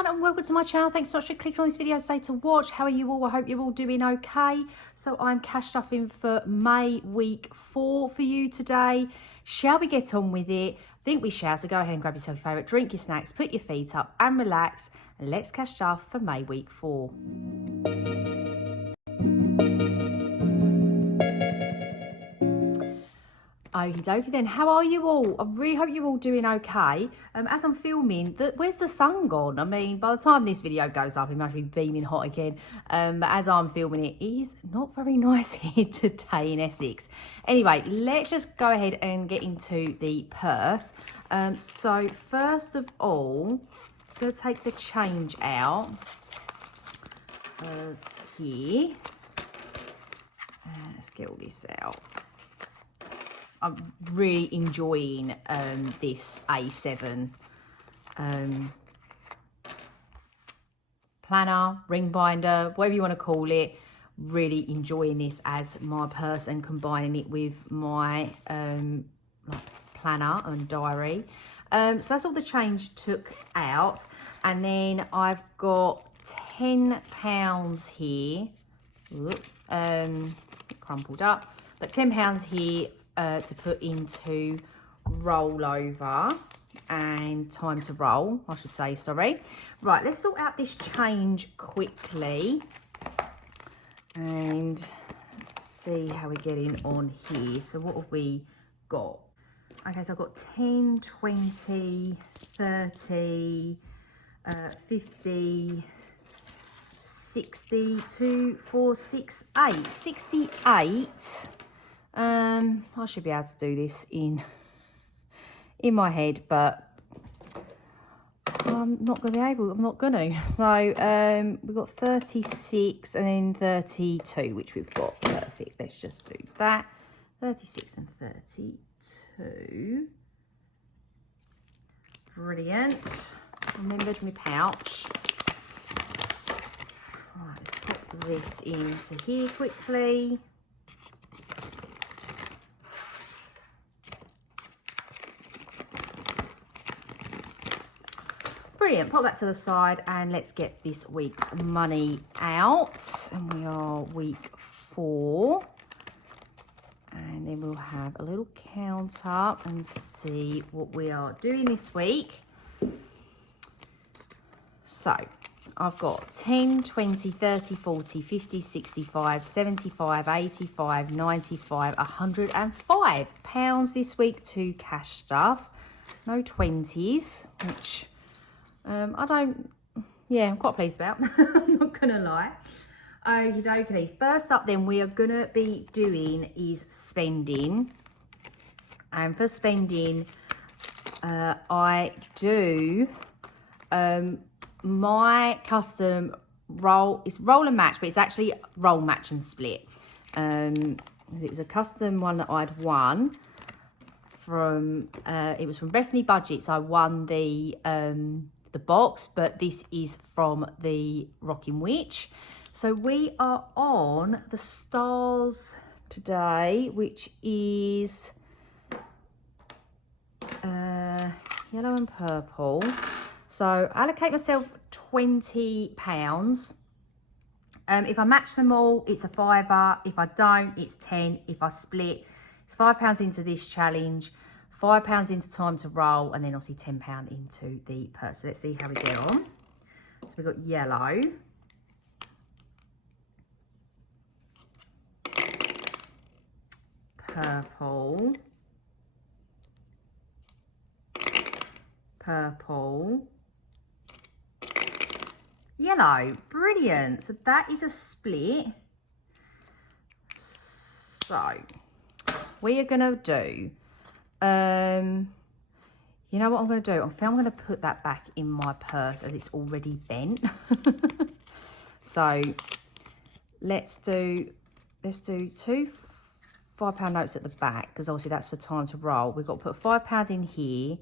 everyone and welcome to my channel. Thanks so much for clicking on this video today to watch. How are you all? I hope you're all doing okay. So I'm cash stuffing for May week 4 for you today. Shall we get on with it? I think we shall. So go ahead and grab yourself your favourite drink, your snacks, put your feet up and relax, and let's cash stuff for May week 4. Okie dokie then, how are you all? I really hope you're all doing okay. As I'm filming, where's the sun gone? I mean, by the time this video goes up, it must be beaming hot again. But as I'm filming it, it is not very nice here today in Essex. Anyway, let's just go ahead and get into the purse. So first of all, I'm just going to take the change out of here. Let's get all this out. I'm really enjoying this A7 planner, ring binder, whatever you want to call it. Really enjoying this as my purse and combining it with my like planner and diary. So that's all the change took out. And then I've got £10 here. Crumpled up, but £10 here to put into rollover and time to roll, I should say, sorry. Right, let's sort out this change quickly and see how we're getting on here. So what have we got? Okay, so I've got 10, 20, 30, 50, 60, 2, 4, 6, 8. 68. I should be able to do this in my head, but I'm not going to be able. I'm not going to. So we've got 36 and then 32, which we've got. Perfect. Let's just do that. 36 and 32. Brilliant. Remembered my pouch. Right, let's pop this into here quickly. Brilliant, pop that to the side and let's get this week's money out. And we are week 4. And then we'll have a little count up and see what we are doing this week. So I've got 10, 20, 30, 40, 50, 65, 75, 85, 95, £105 this week to cash stuff. No 20s, which I'm quite pleased about. I'm not gonna lie. Okie dokie. First up then we are gonna be doing is spending. And for spending, I do my custom roll. It's roll and match, but it's actually roll, match and split. It was a custom one that I'd won from it was from Bethany Budgets. I won the box, but this is from the Rocking Witch. So we are on the stars today, which is yellow and purple. So allocate myself £20. If I match them all, it's a £5. If I don't, it's 10. If I split, it's £5 into this challenge, £5 into time to roll, and then obviously £10 into the purse. So let's see how we get on. So we've got yellow, purple, purple, yellow. Brilliant. So that is a split. So we are going to do, you know what I'm going to do? I think I'm going to put that back in my purse as it's already bent. So let's do 2 £5 notes at the back, because obviously that's for time to roll. We've got to put £5 in here,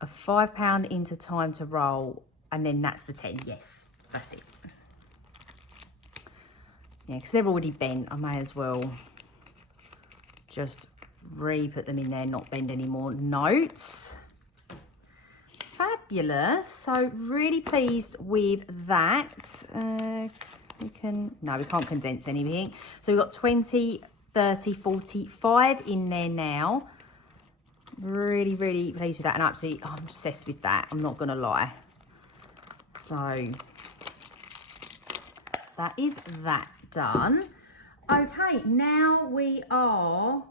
a £5 into time to roll, and then that's the 10. Yes, that's it. Yeah, because they're already bent, I may as well just re-put them in there, not bend any more notes. fabulous. So really pleased with that. We can't condense anything. So we've got 20, 30, 45 in there now. Really, really pleased with that, and absolutely I'm obsessed with that. I'm not gonna lie. So that is that done. Okay, now we are.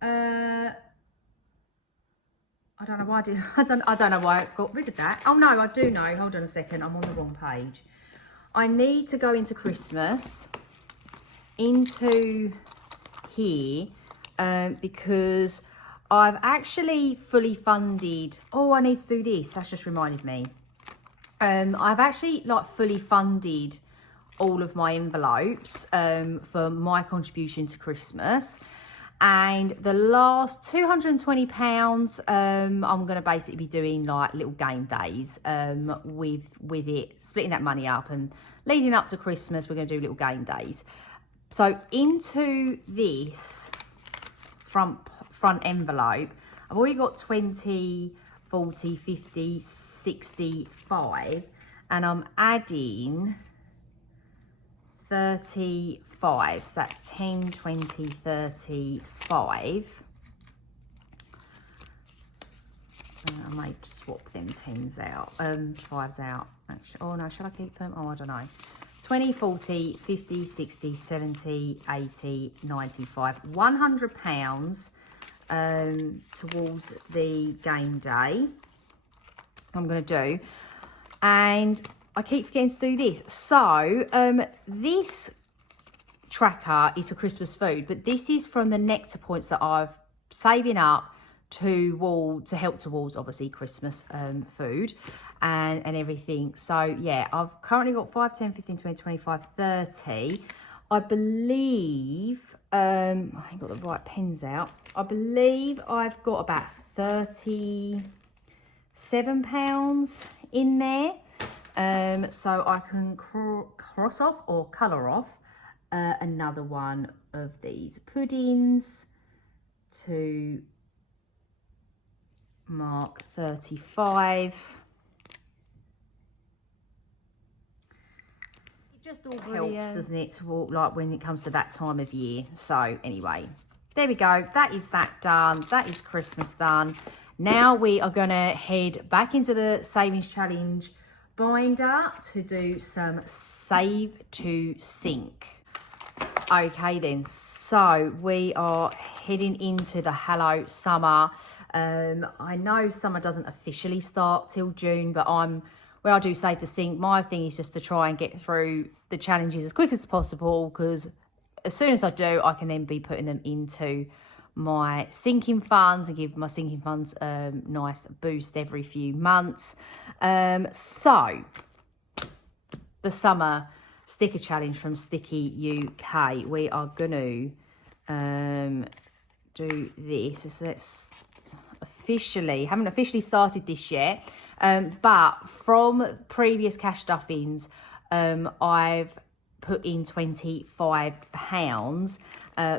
I don't know why I don't know why I got rid of that. Oh no, I do know. Hold on a second. I'm on the wrong page. I need to go into Christmas, into here, because I've actually fully funded. Oh, I need to do this. That's just reminded me. I've actually like fully funded all of my envelopes for my contribution to Christmas. And the last £220, I'm going to basically be doing like little game days with it, splitting that money up, and leading up to Christmas, we're going to do little game days. So into this front envelope, I've already got 20, 40, 50, 65, and I'm adding 35, so that's 10, 20, 35. I might swap them 10s out, 5s out. Actually, oh no, shall I keep them? Oh, I don't know. 20, 40, 50, 60, 70, 80, 95, £100 towards the game day I'm going to do. And I keep forgetting to do this. So this tracker is for Christmas food, but this is from the nectar points that I've saving up to help towards obviously Christmas food and everything. So yeah, I've currently got 5, 10, 15, 20, 25, 30. I believe I ain't got the right pens out. I believe I've got about £37 in there. So I can cross off or colour off another one of these puddings to mark 35. It just all helps, doesn't it, to walk like when it comes to that time of year. So anyway, there we go. That is that done. That is Christmas done. Now we are going to head back into the Savings Challenge binder to do some save to sync. Okay then, so we are heading into the hello summer. I know summer doesn't officially start till June, but when I do save to sync, my thing is just to try and get through the challenges as quick as possible, because as soon as I do, I can then be putting them into my sinking funds and give my sinking funds a nice boost every few months. So the summer sticker challenge from Sticky UK, we are gonna do this. Let's haven't officially started this yet, but from previous cash stuffings, I've put in £25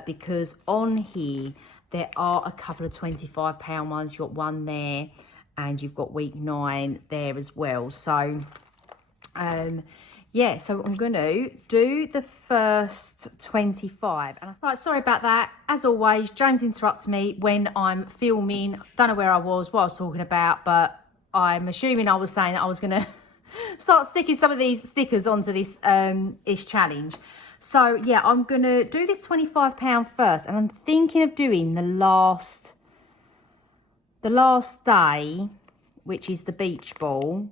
because on here there are a couple of £25 ones. You've got one there and you've got week 9 there as well. So yeah, so I'm going to do the first 25. And right, sorry about that. As always, James interrupts me when I'm filming. Don't know where I was, what I was talking about, but I'm assuming I was saying that I was going to start sticking some of these stickers onto this challenge. So yeah, I'm going to do this £25 first, and I'm thinking of doing the last day, which is the beach ball,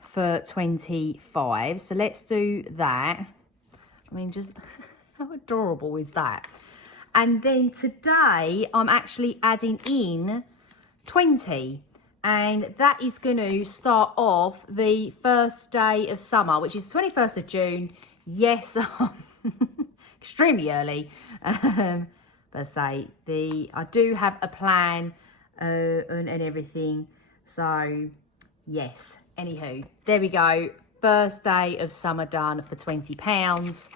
for 25. So let's do that. I mean, just how adorable is that? And then today I'm actually adding in 20, and that is going to start off the first day of summer, which is 21st of June. Yes, extremely early. But say I do have a plan and everything. So yes. Anywho, there we go. First day of summer done for £20.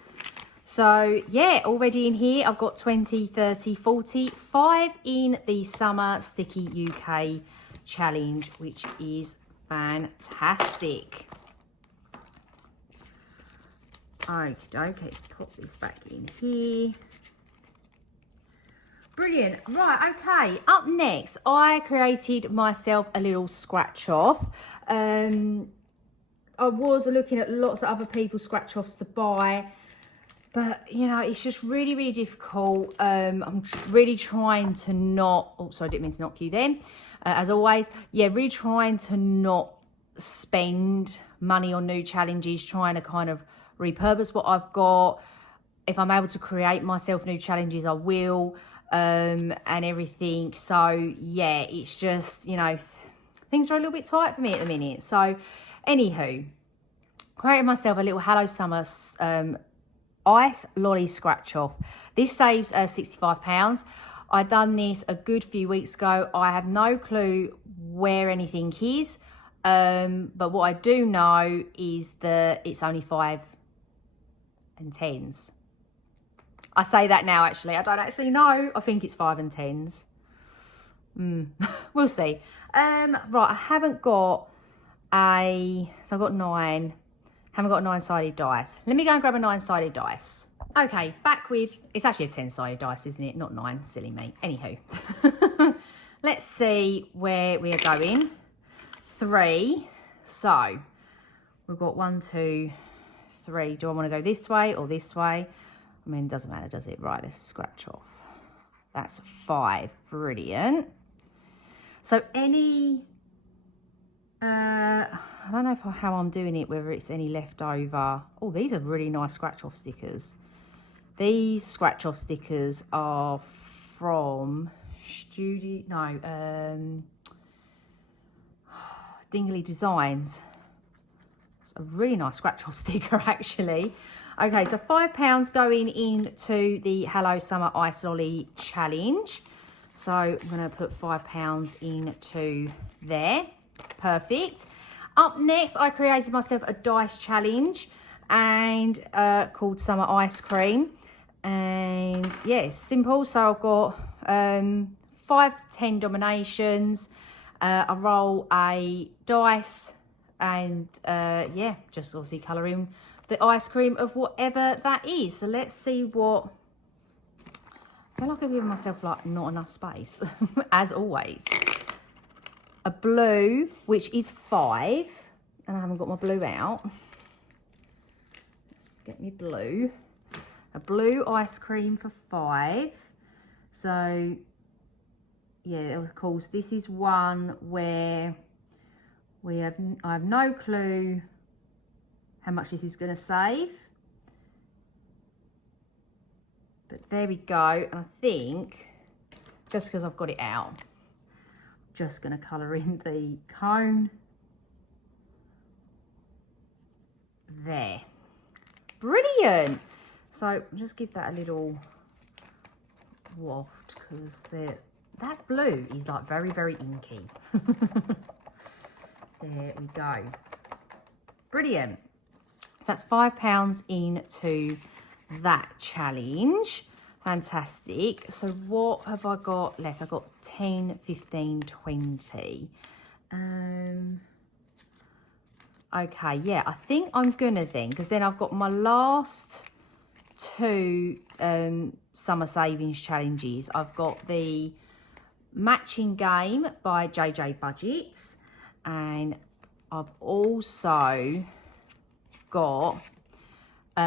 So yeah, already in here, I've got 20, 30, 40, 5 in the summer Sticky UK challenge, which is fantastic. Okay, let's put this back in here. Brilliant. Right, okay. Up next, I created myself a little scratch off. I was looking at lots of other people's scratch offs to buy, but you know, it's just really, really difficult. I'm really trying to not, oh, sorry, I didn't mean to knock you then. As always, yeah, really trying to not spend money on new challenges, trying to kind of repurpose what I've got. If I'm able to create myself new challenges, I will, and everything. So yeah, it's just, you know, things are a little bit tight for me at the minute. So anywho, created myself a little Hello Summer ice lolly scratch off. This saves £65. I done this a good few weeks ago. I have no clue where anything is, but what I do know is that it's only 5 and 10s. I say that now, actually. I don't actually know. I think it's 5 and 10s. We'll see. Right, I haven't got so I've got 9. Haven't got a 9-sided dice. Let me go and grab a 9-sided dice. Okay, back with, it's actually a 10-sided dice, isn't it? Not 9, silly me. Anywho, let's see where we are going. 3. So we've got 1, 2, 3. Do I want to go this way or this way? I mean, it doesn't matter, does it? Right, let's scratch off. That's 5. Brilliant. So any, I don't know how I'm doing it, whether it's any left over. Oh, these are really nice scratch off stickers. These scratch off stickers are from Dingley Designs. It's a really nice scratch off sticker, actually. Okay, so £5 going into the Hello Summer Ice Lolly Challenge. So I'm going to put £5 into there. Perfect. Up next, I created myself a dice challenge and called Summer Ice Cream. And yeah, it's simple. So I've got 5 to 10 dominations. I roll a dice and yeah, just obviously colour in the ice cream of whatever that is. So let's see what, I feel like I've given myself like not enough space, as always. A blue, which is 5, and I haven't got my blue out. Let's get me blue. A blue ice cream for 5. So yeah, of course, this is one where I have no clue how much this is going to save. But there we go. And I think, just because I've got it out, just going to colour in the cone. There. Brilliant. So just give that a little waft, because that blue is like very, very inky. There we go. Brilliant. So that's £5 into that challenge. Fantastic. So what have I got left? I've got 10, 15, 20. Okay, yeah, I think I'm gonna then, because then I've got my last 2 summer savings challenges. I've got the matching game by JJ Budgets, and I've also got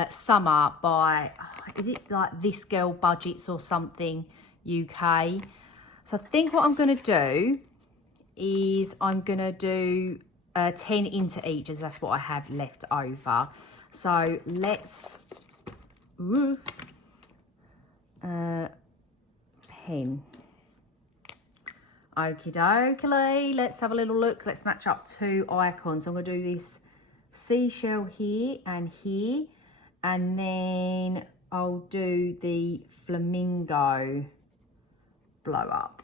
summer by, is it like This Girl Budgets or something UK? So I think what I'm going to do is I'm going to do 10 into each, as that's what I have left over. So let's pen. Okie dokie, let's have a little look. Let's match up 2 icons. I'm going to do this seashell here, and then I'll do the flamingo blow up,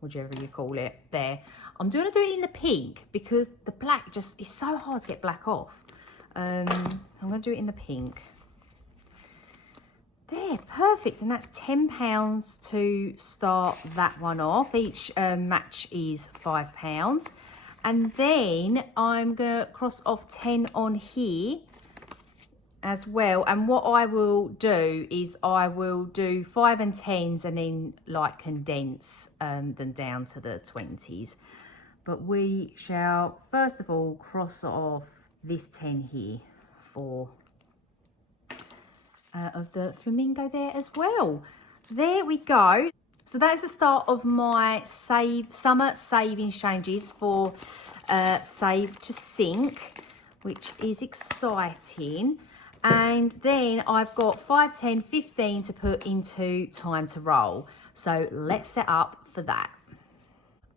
whichever you call it. There, I'm going to do it in the pink because the black just is so hard to get black off. I'm going to do it in the pink. There, perfect. And that's £10 to start that one off. Each match is £5. And then I'm going to cross off 10 on here as well. And what I will do is I will do 5 and 10s and then like condense them down to the 20s. But we shall first of all cross off this 10 here for of the flamingo there as well. There we go. So that's the start of my summer savings changes for Save to Sink, which is exciting. And then I've got 5, 10, 15 to put into time to roll. So let's set up for that.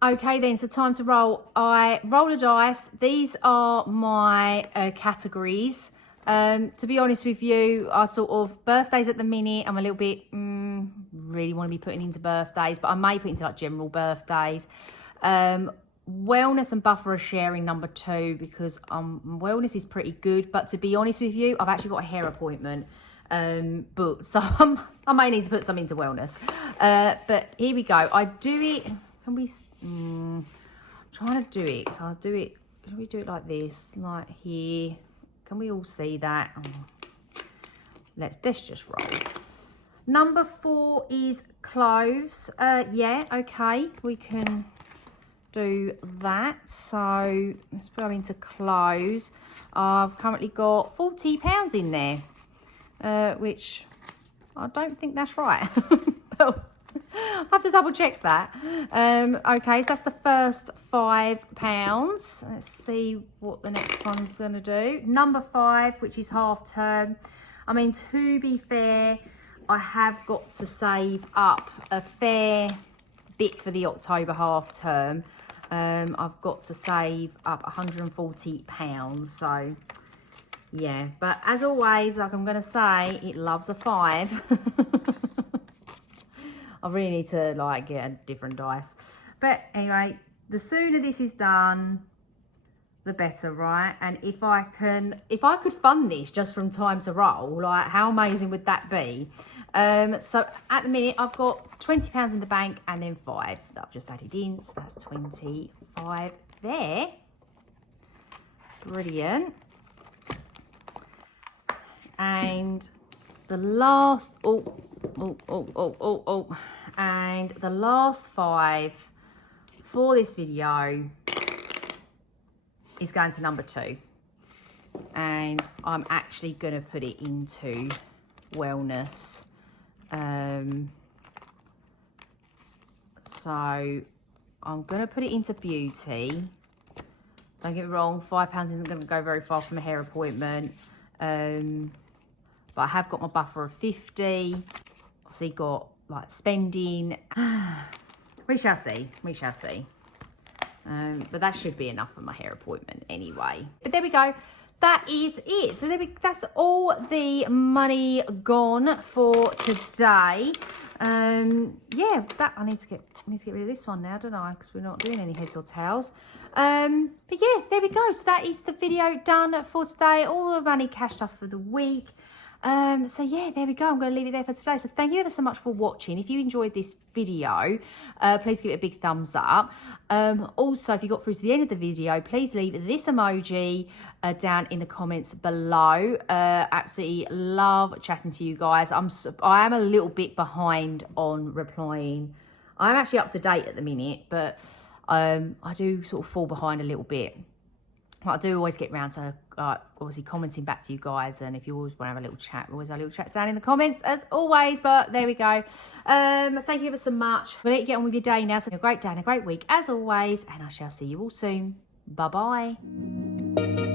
Okay then, so time to roll. I roll a dice. These are my categories. To be honest with you, I sort of, birthdays at the minute, I'm a little bit, really want to be putting into birthdays, but I may put into like general birthdays. Wellness and buffer are sharing number 2 because wellness is pretty good, but to be honest with you, I've actually got a hair appointment booked, so I may need to put some into wellness. But here we go. I do it, can we, I'm trying to do it, so I'll do it, should we do it like this, like here? Can we all see that? Oh. Let's just roll. Number 4 is cloves. Yeah, okay, we can do that. So let's go into cloves. I've currently got £40 in there, which I don't think that's right. Well, I have to double check that. Okay, so that's the first £5. Let's see what the next one's going to do. Number 5, which is half term. I mean, to be fair, I have got to save up a fair bit for the October half term. I've got to save up £140. So, yeah. But as always, like I'm going to say, it loves a 5. I really need to like get a different dice. But anyway, the sooner this is done, the better, right? And if I could fund this just from time to roll, like how amazing would that be? So at the minute, I've got £20 in the bank and then 5 that I've just added in. So that's 25 there. Brilliant. And the last, and the last 5 for this video is going to number 2. And I'm actually going to put it into wellness. So I'm going to put it into beauty. Don't get me wrong, £5 isn't going to go very far from a hair appointment. But I have got my buffer of 50. Obviously got like spending. We shall see. We shall see. But that should be enough for my hair appointment anyway. But there we go. That is it. So that's all the money gone for today. Yeah, that I need to get rid of this one now, don't I? Because we're not doing any heads or tails. But yeah, there we go. So that is the video done for today. All the money cashed up for the week. So yeah, there we go. I'm going to leave it there for today. So thank you ever so much for watching. If you enjoyed this video, please give it a big thumbs up. Also, if you got through to the end of the video, please leave this emoji down in the comments below. Absolutely love chatting to you guys. I am a little bit behind on replying. I'm actually up to date at the minute, but I do sort of fall behind a little bit. I do always get round to obviously commenting back to you guys, and if you always want to have a little chat, we always have a little chat down in the comments as always. But there we go. Thank you ever so much. I'm gonna let you get on with your day now. So have a great day and a great week as always, and I shall see you all soon. Bye bye.